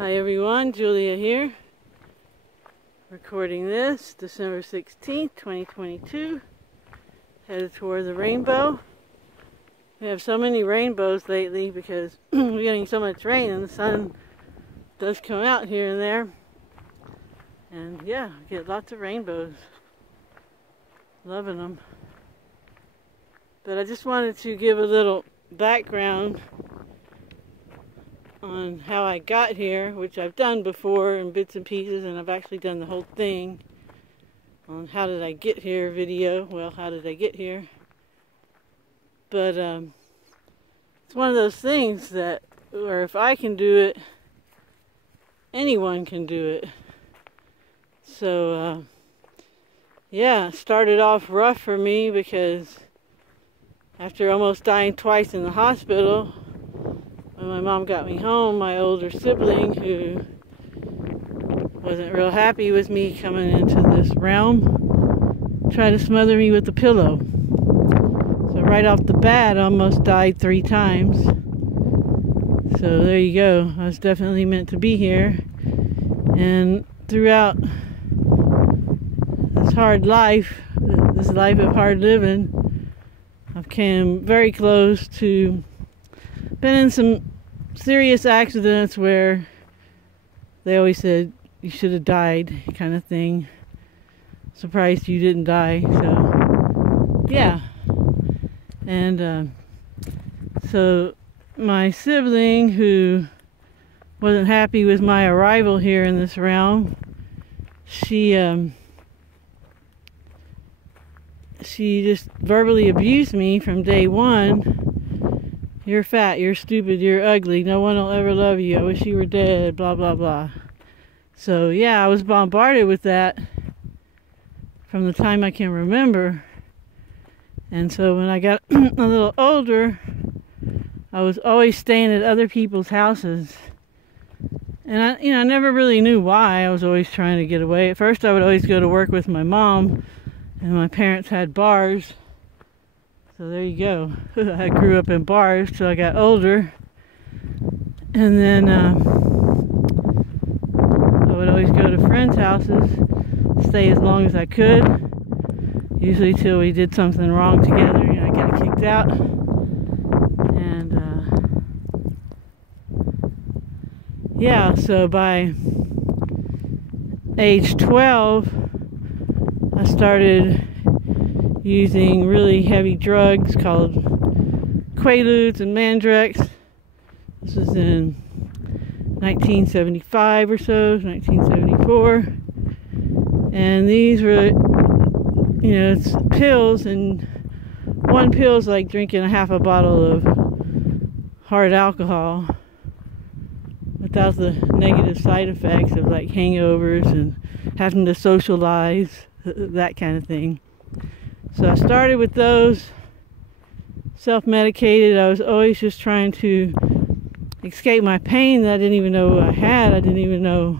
Hi everyone, Julia here, recording this December 16th, 2022, headed toward the rainbow. We have so many rainbows lately because we're getting so much rain and the sun does come out here and there. And yeah, get lots of rainbows. Loving them. But I just wanted to give a little background on how I got here, which I've done before in bits and pieces, and I've actually done the whole thing on how did I get here video. Well, how did I get here? But it's one of those things that, or if I can do it, anyone can do it. So yeah, it started off rough for me because after almost dying twice in the hospital, when my mom got me home, my older sibling, who wasn't real happy with me coming into this realm, tried to smother me with a pillow. So right off the bat, I almost died 3 times. So there you go. I was definitely meant to be here. And throughout this hard life, this life of hard living, I've came very close to been in some serious accidents where they always said you should have died, kind of thing. Surprised you didn't die. So yeah. And so my sibling, who wasn't happy with my arrival here in this realm, she just verbally abused me from day one. You're fat, you're stupid, you're ugly, no one will ever love you, I wish you were dead, blah, blah, blah. So, yeah, I was bombarded with that from the time I can remember. And so when I got a little older, I was always staying at other people's houses. And I never really knew why. I was always trying to get away. At first, I would always go to work with my mom, and my parents had bars. So there you go. I grew up in bars till I got older. And then I would always go to friends' houses, stay as long as I could. Usually till we did something wrong together, I got kicked out. And yeah, so by age 12, I started using really heavy drugs called Quaaludes and Mandrex. This was in 1975 or so, 1974. And these were, it's pills, and one pill is like drinking half a bottle of hard alcohol without the negative side effects of like hangovers and having to socialize, that kind of thing. So I started with those, self-medicated. I was always just trying to escape my pain that I didn't even know I had. I didn't even know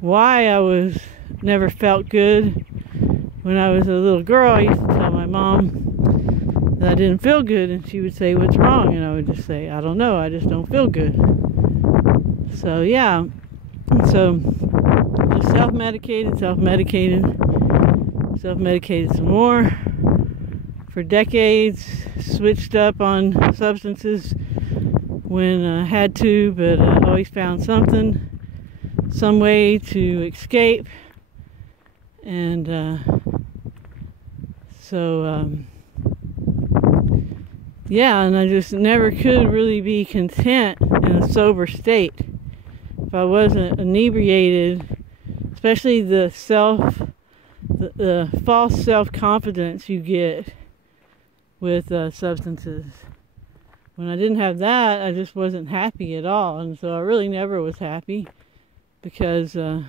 why I never felt good. When I was a little girl, I used to tell my mom that I didn't feel good, and she would say, "What's wrong?" And I would just say, "I don't know, I just don't feel good." So yeah, so just self-medicated some more for decades, switched up on substances when I had to, but I always found some way to escape. And yeah, and I just never could really be content in a sober state. If I wasn't inebriated, especially the false self-confidence you get with substances. When I didn't have that, I just wasn't happy at all. And so I really never was happy because I'll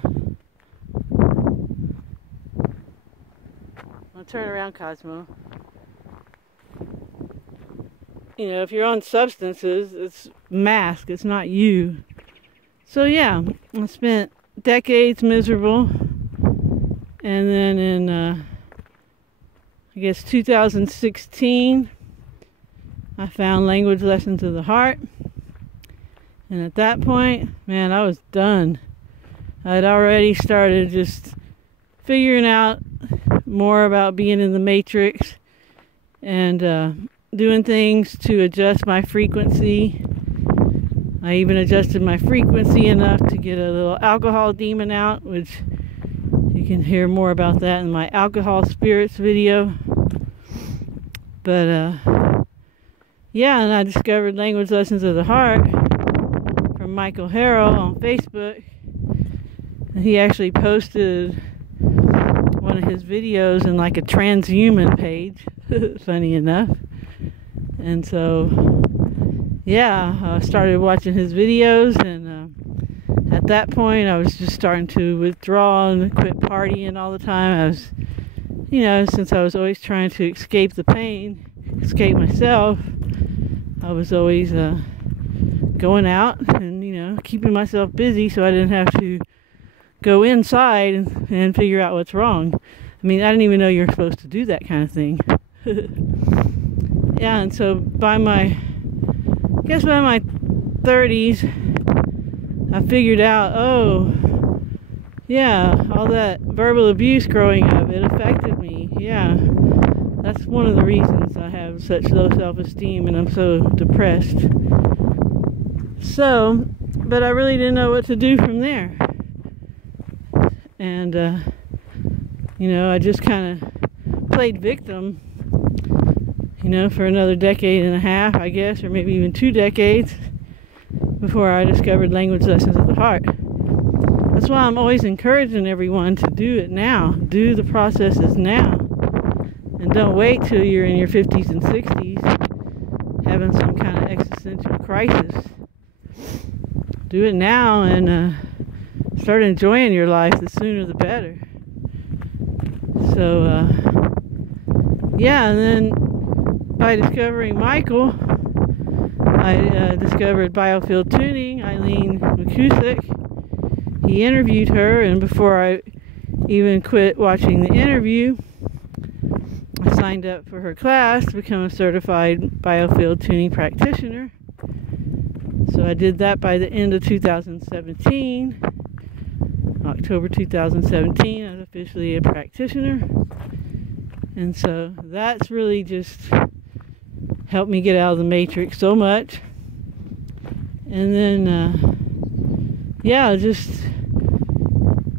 turn around, Cosmo. If you're on substances, it's mask, it's not you. So yeah, I spent decades miserable. And then in, I guess 2016, I found Language Lessons of the Heart. And at that point, man, I was done. I'd already started just figuring out more about being in the matrix and doing things to adjust my frequency. I even adjusted my frequency enough to get a little alcohol demon out, which you can hear more about that in my alcohol spirits video. But yeah, and I discovered Language Lessons of the Heart from Michael Harrell on Facebook. And he actually posted one of his videos in like a transhuman page, funny enough. And so, yeah, I started watching his videos, and at that point I was just starting to withdraw and quit partying all the time. I was, you know, since I was always trying to escape the pain, escape myself, I was always going out and, you know, keeping myself busy so I didn't have to go inside and figure out what's wrong. I mean, I didn't even know you were supposed to do that kind of thing. Yeah, and so by my 30s, I figured out, oh, yeah, all that verbal abuse growing up, it affected me. Yeah, that's one of the reasons I have such low self-esteem and I'm so depressed. So, but I really didn't know what to do from there. And, you know, I just kind of played victim, you know, for another decade and a half, I guess, or maybe even 2 decades before I discovered Language Lessons of the Heart. That's why I'm always encouraging everyone to do it now. Do the processes now. And don't wait till you're in your 50s and 60s having some kind of existential crisis. Do it now and start enjoying your life. The sooner the better. So, yeah, and then by discovering Michael, I discovered Biofield tuning, Eileen McCusick. He interviewed her, and before I even quit watching the interview, I signed up for her class to become a certified Biofield tuning practitioner. So I did that by the end of 2017. October 2017, I was officially a practitioner. And so that's really just helped me get out of the matrix so much. And then, yeah, just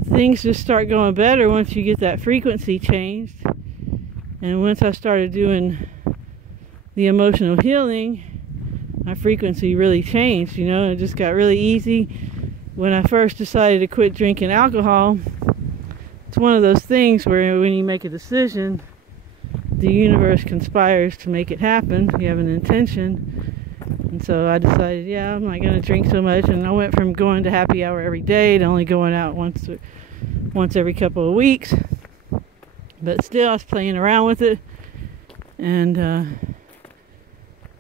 things just start going better once you get that frequency changed. And once I started doing the emotional healing, my frequency really changed, you know. It just got really easy. When I first decided to quit drinking alcohol, it's one of those things where when you make a decision, the universe conspires to make it happen. You have an intention. And so I decided, yeah, I'm not going to drink so much. And I went from going to happy hour every day to only going out once every couple of weeks. But still, I was playing around with it. And then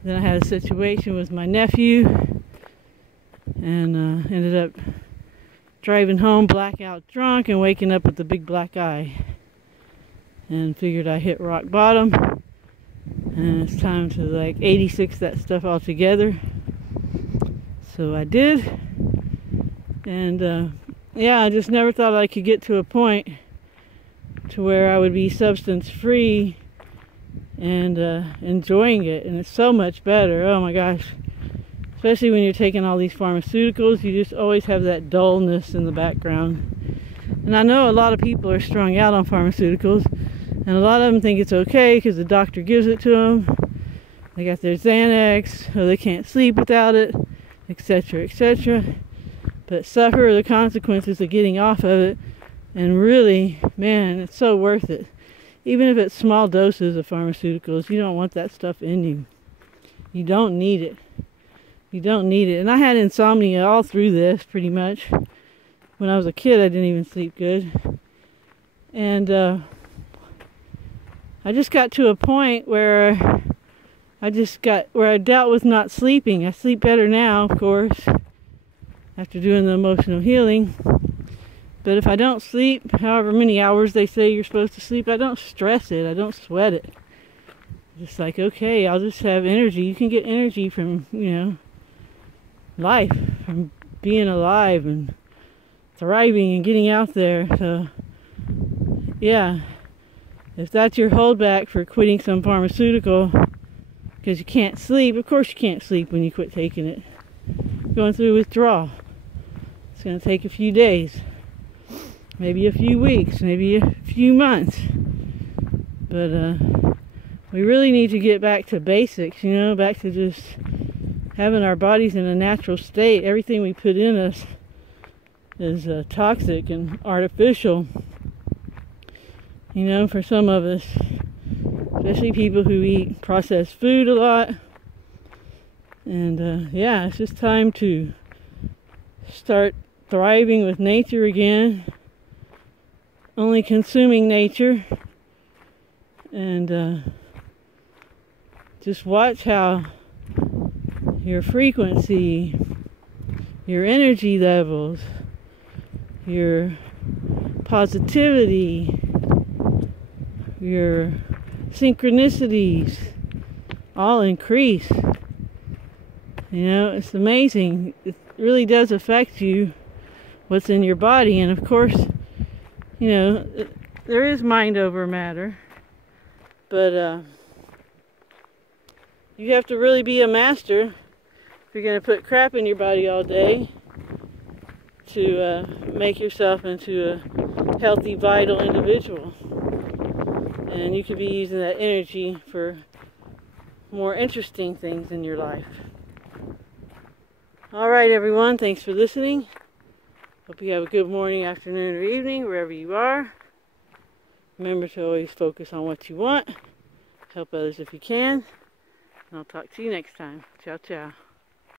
I had a situation with my nephew. And ended up driving home blackout drunk and waking up with a big black eye. And figured I hit rock bottom. And it's time to like 86 that stuff altogether. So I did. And yeah, I just never thought I could get to a point to where I would be substance free and enjoying it. And it's so much better. Oh my gosh. Especially when you're taking all these pharmaceuticals, you just always have that dullness in the background. And I know a lot of people are strung out on pharmaceuticals, and a lot of them think it's okay because the doctor gives it to them. They got their Xanax, or they can't sleep without it, etc., etc. But suffer the consequences of getting off of it, and really, man, it's so worth it. Even if it's small doses of pharmaceuticals, you don't want that stuff in you. You don't need it. You don't need it. And I had insomnia all through this, pretty much. When I was a kid, I didn't even sleep good. And I just got to a point where I dealt with not sleeping. I sleep better now, of course, after doing the emotional healing. But if I don't sleep, however many hours they say you're supposed to sleep, I don't stress it. I don't sweat it. Just like, okay, I'll just have energy. You can get energy from, you know, life. from being alive and thriving and getting out there. So, yeah, if that's your holdback for quitting some pharmaceutical because you can't sleep, of course you can't sleep when you quit taking it. Going through withdrawal. It's going to take a few days, maybe a few weeks, maybe a few months. But we really need to get back to basics, you know, back to just having our bodies in a natural state. Everything we put in us is toxic and artificial, you know, for some of us, especially people who eat processed food a lot. And yeah, it's just time to start thriving with nature again, only consuming nature, and just watch how your frequency, your energy levels, your positivity, your synchronicities all increase. You know, it's amazing. It really does affect you, what's in your body. And of course, you know, there is mind over matter. But you have to really be a master if you're going to put crap in your body all day to make yourself into a healthy, vital individual. And you could be using that energy for more interesting things in your life. Alright everyone, thanks for listening. Hope you have a good morning, afternoon, or evening, wherever you are. Remember to always focus on what you want. Help others if you can. And I'll talk to you next time. Ciao, ciao.